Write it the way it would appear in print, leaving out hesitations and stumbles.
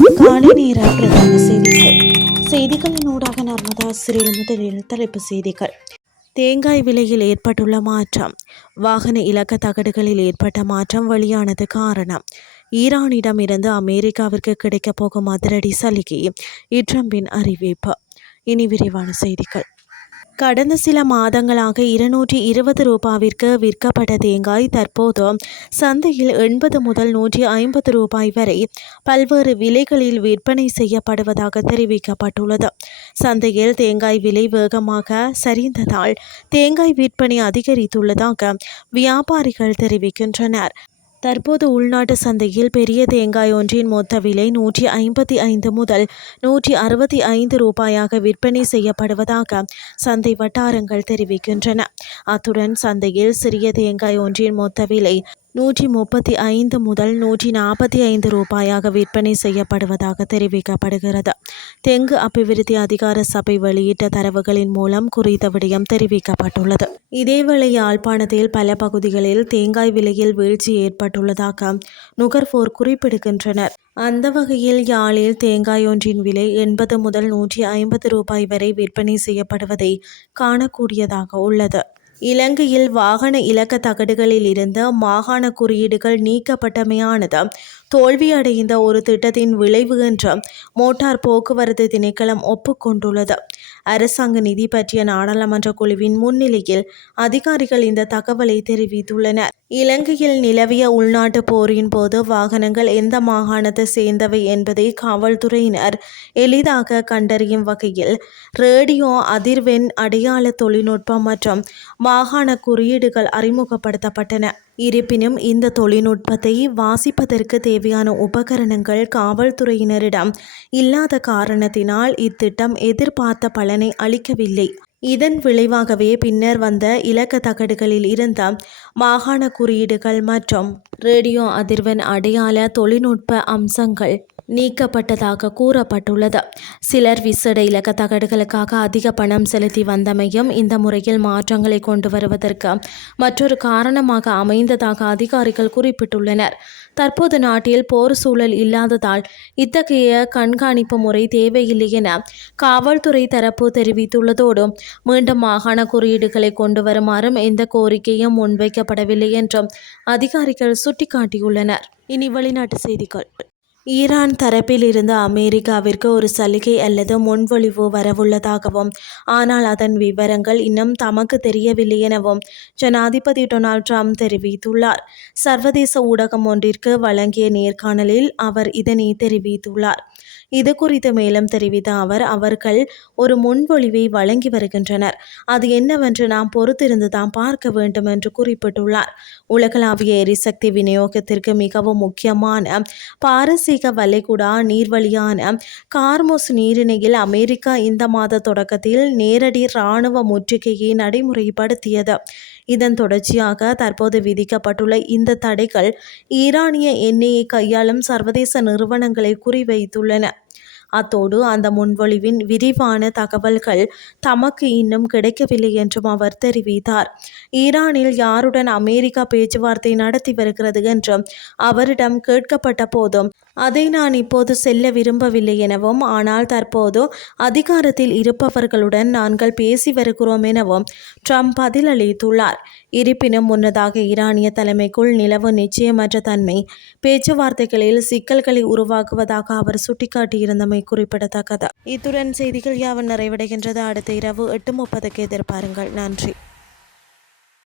காலை நேர பிரதான செய்திகளின் ஊடாக நர்மதா சிறில் முதலில் தலைப்பு செய்திகள். தேங்காய் விலையில் ஏற்பட்டுள்ள மாற்றம், வாகன இலக்க தகடுகளில் ஏற்பட்ட மாற்றம் வெளியானது காரணம். ஈரானிடம் இருந்து அமெரிக்காவிற்கு கிடைக்கப் போகும் அதிரடி சலுகை, ட்ரம்பின் அறிவிப்பு. இனி விரிவான செய்திகள். கடந்த சில மாதங்களாக 220 ரூபாவிற்கு விற்கப்பட்ட தேங்காய் தற்போது சந்தையில் 80 முதல் 150 ரூபாய் வரை பல்வேறு விலைகளில் விற்பனை செய்யப்படுவதாக தெரிவிக்கப்பட்டுள்ளது. சந்தையில் தேங்காய் விலை வேகமாக சரிந்ததால் தேங்காய் விற்பனை அதிகரித்துள்ளதாக வியாபாரிகள் தெரிவிக்கின்றனர். தற்போது உள்நாட்டு சந்தையில் பெரிய தேங்காய் ஒன்றின் மொத்த விலை 155 முதல் 165 ரூபாயாக விற்பனை செய்யப்படுவதாக சந்தை வட்டாரங்கள் தெரிவிக்கின்றன. அத்துடன் சந்தையில் சிறிய தேங்காய் ஒன்றின் மொத்த விலை 135 முதல் 145 ரூபாயாக விற்பனை செய்யப்படுவதாக தெரிவிக்கப்படுகிறது. தெங்கு அபிவிருத்தி அதிகார சபை வெளியிட்ட தரவுகளின் மூலம் குறித்த விடயம் தெரிவிக்கப்பட்டுள்ளது. இதேவேளை யாழ்ப்பாணத்தில் பல பகுதிகளில் தேங்காய் விலையில் வீழ்ச்சி ஏற்பட்டுள்ளதாக நுகர்வோர் குறிப்பிடுகின்றனர். அந்த வகையில் யாழில் தேங்காய் ஒன்றின் விலை 80 முதல் 150 ரூபாய் வரை விற்பனை செய்யப்படுவதை காணக்கூடியதாக உள்ளது. இலங்கையில் வாகன இலக்க தகடுகளில் இருந்த மாகாண குறியீடுகள் நீக்கப்பட்டமையானது தோல்வியடைந்த ஒரு திட்டத்தின் விளைவு என்று மோட்டார் போக்குவரத்து திணைக்களம் ஒப்புக்கொண்டுள்ளது. அரசாங்க நிதி பற்றிய நாடாளுமன்ற குழுவின் முன்னிலையில் அதிகாரிகள் இந்த தகவலை தெரிவித்துள்ளனர். இலங்கையில் நிலவிய உள்நாட்டு போரின் போது வாகனங்கள் எந்த மாகாணத்தை சேர்ந்தவை என்பதை காவல்துறையினர் எளிதாக கண்டறியும் வகையில் ரேடியோ அதிர்வெண் அடையாள தொழில்நுட்பம் மற்றும் மாகாண குறியீடுகள் அறிமுகப்படுத்தப்பட்டன. இருப்பினும் இந்த தொழில்நுட்பத்தை வாசிப்பதற்கு தேவையான உபகரணங்கள் காவல்துறையினரிடம் இல்லாத காரணத்தினால் இத்திட்டம் எதிர்பார்த்த பலனை அளிக்கவில்லை. இதன் விளைவாகவே பின்னர் வந்த இலக்க தகடுகளில் இருந்த மாகாண குறியீடுகள் மற்றும் ரேடியோ அதிர்வெண் அடையாள தொழில்நுட்ப அம்சங்கள் நீக்கப்பட்டதாக கூறப்பட்டுள்ளது. சிலர் விசேட இலக்க தகடுகளுக்காக அதிக பணம் செலுத்தி வந்தமையும் இந்த முறையில் மாற்றங்களை கொண்டு வருவதற்கு மற்றொரு காரணமாக அமைந்ததாக அதிகாரிகள் குறிப்பிட்டுள்ளனர். தற்போது நாட்டில் போர் சூழல் இல்லாததால் இத்தகைய கண்காணிப்பு முறை தேவையில்லை என காவல்துறை தரப்பு தெரிவித்துள்ளதோடு மீண்டும் மாகாண குறியீடுகளை கொண்டு வருமாறும் எந்த கோரிக்கையும் முன்வைக்கப்படவில்லை என்றும் அதிகாரிகள் சுட்டிக்காட்டியுள்ளனர். இனி வெளிநாட்டு செய்திகள். ஈரான் தரப்பில் இருந்து அமெரிக்காவிற்கு ஒரு சலுகை அல்லது முன்மொழிவு வரவுள்ளதாகவும் ஆனால் அதன் விவரங்கள் இன்னும் தமக்கு தெரியவில்லை எனவும் ஜனாதிபதி டொனால்ட் ட்ரம்ப் தெரிவித்துள்ளார். சர்வதேச ஊடகம் ஒன்றிற்கு வழங்கிய நேர்காணலில் அவர் இதனை தெரிவித்துள்ளார். இது குறித்து மேலும் தெரிவித்த அவர்கள் ஒரு முன்மொழிவை வழங்கி வருகின்றனர். அது என்னவென்று நாம் பொறுத்திருந்துதான் பார்க்க வேண்டும் என்று குறிப்பிட்டுள்ளார். உலகளாவிய எரிசக்தி விநியோகத்திற்கு மிகவும் முக்கியமான பாரசீக வளைகுடா நீர்வழியான கார்முஸ் நீரிணையில் அமெரிக்கா இந்த மாத தொடக்கத்தில் நேரடி இராணுவ முற்றுகையை நடைமுறைப்படுத்தியது. இதன் தொடர்ச்சியாக தற்போது விதிக்கப்பட்டுள்ள இந்த தடைகள் ஈரானிய எண்ணெயை கையாளும் சர்வதேச நிறுவனங்களை குறிவைத்துள்ளன. அத்தோடு அந்த முன்மொழிவின் விரிவான தகவல்கள் தமக்கு இன்னும் கிடைக்கவில்லை என்றும் அவர் தெரிவித்தார். ஈரானில் யாருடன் அமெரிக்கா பேச்சுவார்த்தை நடத்தி வருகிறது என்றும் அவரிடம் கேட்கப்பட்ட போதும் அதை நான் இப்போது செல்ல விரும்பவில்லை எனவும் ஆனால் தற்போது அதிகாரத்தில் இருப்பவர்களுடன் நாங்கள் பேசி வருகிறோம் எனவும் ட்ரம்ப் பதிலளித்துள்ளார். இருப்பினும் முன்னதாக ஈரானிய தலைமைக்குள் நிலவு நிச்சயமற்ற தன்மை பேச்சுவார்த்தைகளில் சிக்கல்களை உருவாக்குவதாக அவர் சுட்டிக்காட்டியிருந்தமை குறிப்பிடத்தக்கது. இத்துடன் செய்திகள் யாவும் நிறைவடைகின்றது. அடுத்த இரவு 8:30 எதிர்பாருங்கள். நன்றி.